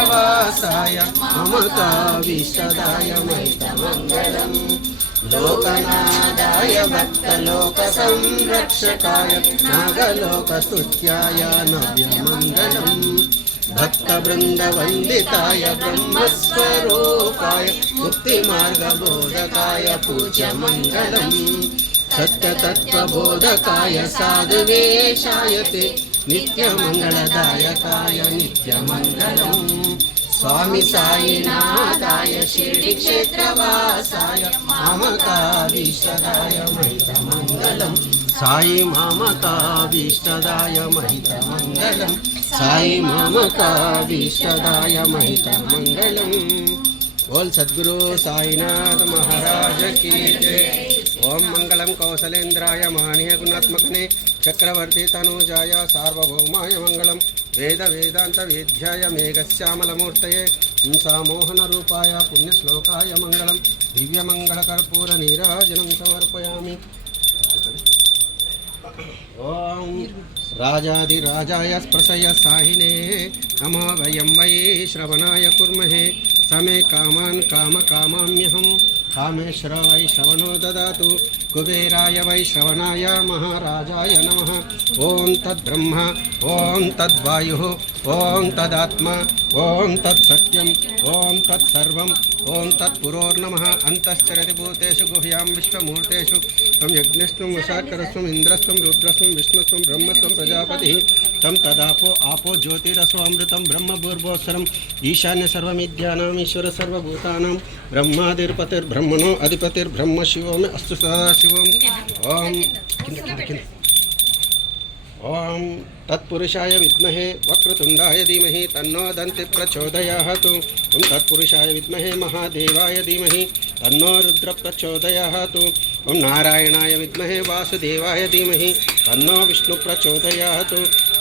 क्षेत्रवासाय ममकाभीष्टदाय मैतमङ्गलम् लोकनादाय भक्तलोकसंरक्षकाय नागलोकस्तुत्याय नव्यमङ्गलम् भक्तवृन्दवन्दिताय ब्रह्मस्वरूपाय मुक्तिमार्गबोधकाय पूज्यमङ्गलम् सत्यतत्त्वबोधकाय साधुवेशाय ते नित्यमङ्गलदायकाय नित्यमङ्गलम् स्वामी साईनाथाय शिर्डीक्षेत्रवासाय मामकाभीष्टदाय मैतमङ्गलम् साई मामकाभीष्टदाय मैतमङ्गलम् साई मामकाभीष्टदाय मैतमङ्गलम्। बोल सद्गुरु साईनाथ महाराज की जय। ओम मंगलम कौशलेन्द्राय मान्य गुणात्मकने चक्रवर्ती तनुजाय सार्वभौमाय मंगलम वेद वेदांत वेद्याय मेघश्यामलमूर्तये हिंसामोहन रूपाय पुण्यश्लोकाय मंगलम दिव्यमंगलकर्पूर नीराजनं समर्पयामि। ओम राजाधिराजाय स्पृशय साहिने नमो वयं वै श्रवणाय कुर्महे समे कामान् कामकामाम्यहं कामेश्वर वै श्रवणो ददातु कुबेराय वै श्रवणाय महाराजाय नमः। ओं तद्ब्रह्म ओं तद्वायुः ओं तदात्मा ओं तत्सत्यं ओं तत्सर्वं ओं तत्पुरोर्नमः। अन्तश्चरति भूतेषु गुह्यां विश्वमूर्तेषु त्वं यज्ञस्त्वं वशाकरस्त्वं इन्द्रस्त्वं रुद्रस्त्वं विष्णुस्त्वं ब्रह्मस्त्वं प्रजापतिः तं तदापो आपो ज्योतिरसो अमृतं ब्रह्म भूर्भुवस्सुरम् ईशान्य सर्वमिद्यानाम् ईश्वर सर्वभूतानां ब्रह्मादिर्पतिर्ब्रह्मणो अधिपतिर्ब्रह्म शिवो मे अस्तु सदाशिवम्। ओम तत्पुरुषाय विद्महे वक्रतुंडाय धीमहि तन्नो दन्ति प्रचोदयात्। ओम तत्पुरुषाय विद्महे महादेवाय धीमहि तन्नो रुद्र प्रचोदयात्। ओम नारायणाय विद्महे वासुदेवाय धीमहि तन्नो विष्णु प्रचोदयात्।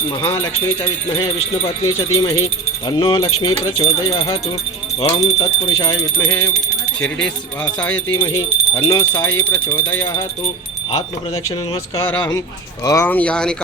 महालक्ष्मी च विद्महे विष्णुपत्नी च धीमहि तन्नो लक्ष्मी प्रचोदयात्। ओम तत्पुरुषाय विद्महे शिर्डीवासाय धीमहि तन्नो साई प्रचोदयात्। आत्मप्रदक्षिण नमस्कारः। ओम यानि